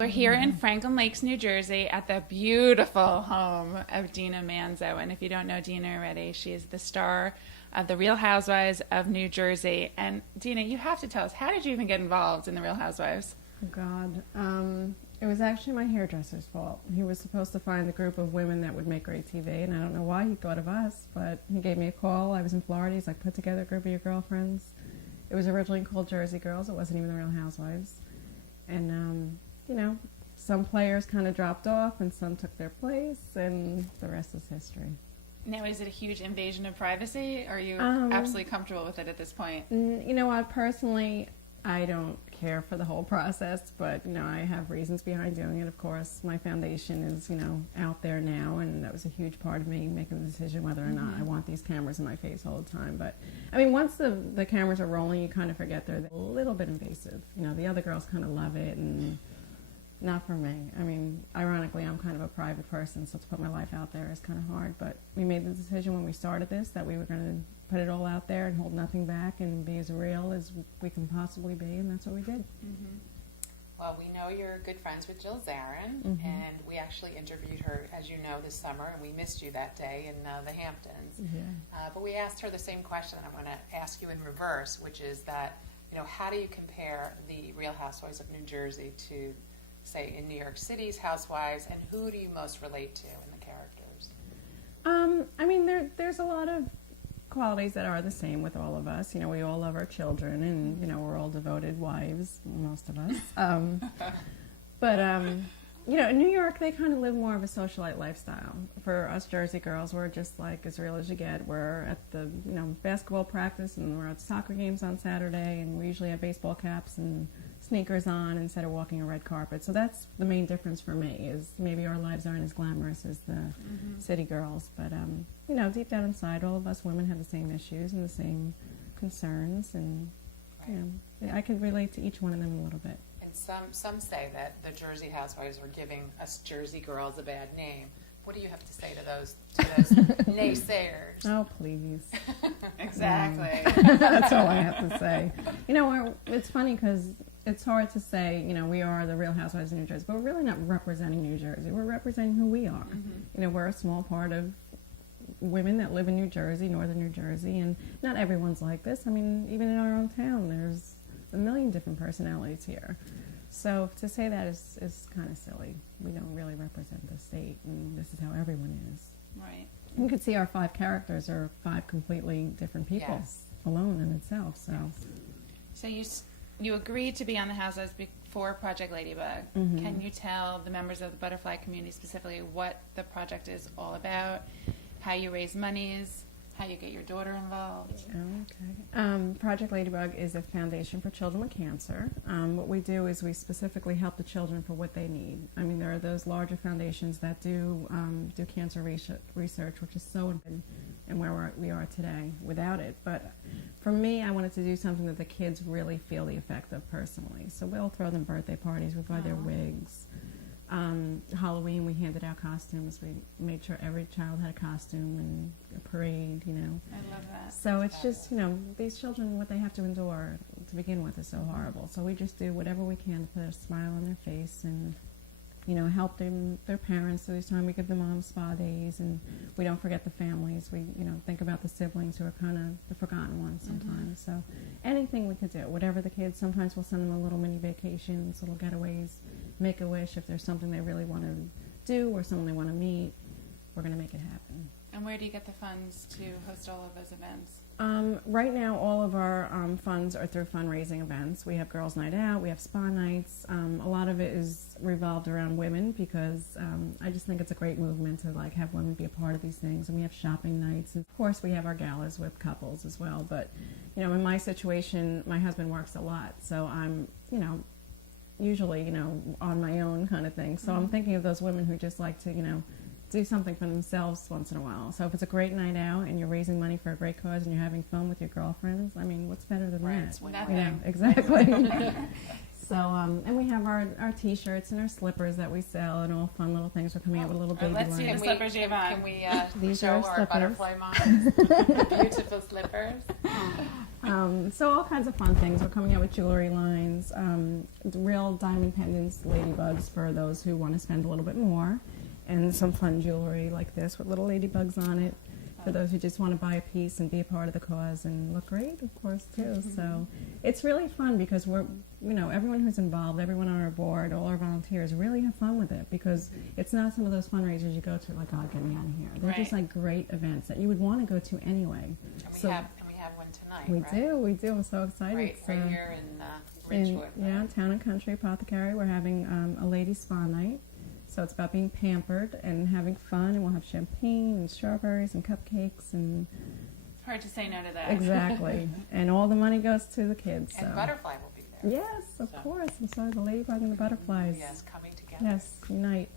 We're here in Franklin Lakes, New Jersey, at the beautiful home of Dina Manzo. And if you don't know Dina already, she is the star of The Real Housewives of New Jersey. And Dina, you have to tell us, how did you even get involved in The Real Housewives? Oh, God. It was actually my hairdresser's fault. He was supposed to find a group of women that would make great TV, and I don't know why he thought of us, but he gave me a call. I was in Florida. He's like, put together a group of your girlfriends. It was originally called Jersey Girls. It wasn't even The Real Housewives. And, you know, some players kind of dropped off and some took their place, and the rest is history. Now, is it a huge invasion of privacy, or are you absolutely comfortable with it at this point? You know what, personally, I don't care for the whole process, but, you know, I have reasons behind doing it. Of course, my foundation is, you know, out there now, and that was a huge part of me making the decision whether or not I want these cameras in my face all the time. But, I mean, once the cameras are rolling, you kind of forget they're a little bit invasive. You know, the other girls kind of love it, and not for me. I mean, ironically, I'm kind of a private person, so to put my life out there is kind of hard. But we made the decision when we started this that we were going to put it all out there and hold nothing back and be as real as we can possibly be, and that's what we did. Well, we know you're good friends with Jill Zarin, and we actually interviewed her, as you know, this summer, and we missed you that day in the Hamptons. But we asked her the same question, and I'm going to ask you in reverse, which is that, you know, how do you compare the Real Housewives of New Jersey to, say, in New York City's Housewives, and who do you most relate to in the characters? I mean, there's a lot of qualities that are the same with all of us. You know, we all love our children, and, you know, we're all devoted wives, most of us. But you know, in New York, they kind of live more of a socialite lifestyle. For us Jersey girls, we're just like as real as you get. We're at the, you know, basketball practice, and we're at soccer games on Saturday, and we usually have baseball caps and sneakers on instead of walking a red carpet. So that's the main difference for me, is maybe our lives aren't as glamorous as the city girls. But, you know, deep down inside, all of us women have the same issues and the same concerns, and, you know, I could relate to each one of them a little bit. Some say that the Jersey Housewives are giving us Jersey girls a bad name. What do you have to say to those naysayers? Oh, please. Exactly. That's all I have to say. You know, it's funny because it's hard to say, you know, we are the Real Housewives of New Jersey, but we're really not representing New Jersey. We're representing who we are. You know, we're a small part of women that live in New Jersey, northern New Jersey, and not everyone's like this. I mean, even in our own town, there's a million different personalities here. So to say that is kind of silly. We don't really represent the state, and this is how everyone is. Right. You could see our 5 characters are 5 completely different people alone in itself. So, you agreed to be on the Housewives before Project Ladybug. Can you tell the members of the butterfly community specifically what the project is all about, how you raise monies, how you get your daughter involved? Okay. Project Ladybug is a foundation for children with cancer. What we do is we specifically help the children for what they need. I mean, there are those larger foundations that do cancer research, which is so important, and where we are today without it. But for me, I wanted to do something that the kids really feel the effect of personally. So we'll throw them birthday parties, we buy their wigs. Halloween, we handed out costumes. We made sure every child had a costume and a parade, you know. I love that. So it's just, you know, these children, what they have to endure to begin with is so horrible. So we just do whatever we can to put a smile on their face and, you know, help them, their parents. So each time we give the moms spa days, and we don't forget the families. We, you know, think about the siblings who are kind of the forgotten ones sometimes. So anything we could do, whatever the kids, sometimes we'll send them a little mini vacations, little getaways, make a wish if there's something they really want to do or someone they want to meet. We're going to make it happen. And where do you get the funds to host all of those events? Right now, all of our funds are through fundraising events. We have Girls' Night Out, we have spa nights. A lot of it is revolved around women because I just think it's a great movement to like have women be a part of these things. And we have shopping nights. And of course, we have our galas with couples as well. But, you know, in my situation, my husband works a lot. So I'm, you know, usually, you know, on my own kind of thing. So I'm thinking of those women who just like to, you know, do something for themselves once in a while. So if it's a great night out and you're raising money for a great cause and you're having fun with your girlfriends, I mean, what's better than that? Nothing. You know, exactly. So, and we have our T-shirts and our slippers that we sell, and all fun little things. We're coming out with a little baby let's see line. the slippers you have on. Can we These show are our slippers. butterfly moms beautiful slippers? So all kinds of fun things. We're coming out with jewelry lines, real diamond pendants, ladybugs for those who want to spend a little bit more, and some fun jewelry like this with little ladybugs on it for those who just want to buy a piece and be a part of the cause and look great, of course, too. So it's really fun because we're, everyone who's involved, everyone on our board, all our volunteers really have fun with it because it's not some of those fundraisers you go to like, oh, get me out of here. They're just like great events that you would want to go to anyway. And we have one tonight, we right? We do. I'm so excited. Right here in Ridgewood. Yeah, Town and Country Apothecary. We're having a lady spa night. So it's about being pampered and having fun, and we'll have champagne and strawberries and cupcakes and... Hard to say no to that. Exactly. And all the money goes to the kids. And so. Butterfly will be there. Yes, of course. I'm sorry, the ladybug and the butterflies. Yes, coming together. Yes, unite.